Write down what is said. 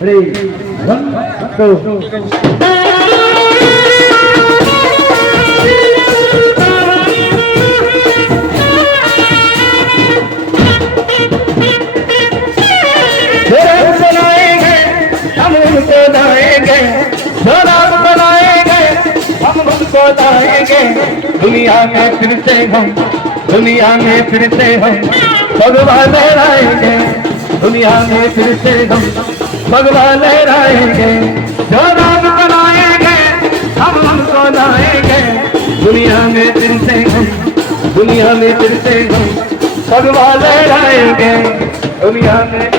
Ready? 1, 2. हम उनको लाएंगे, जो रात बनाएंगे हम उनको लाएंगे। दुनिया में फिर से हम, दुनिया में फिर से हम भगवान लहराएंगे। दुनिया में फिर से हम भगवान लहराएंगे। जो रात बनाएंगे हम उनको लाएंगे। दुनिया में फिर से हम, दुनिया में फिर से हम भगवान लहराएंगे। दुनिया में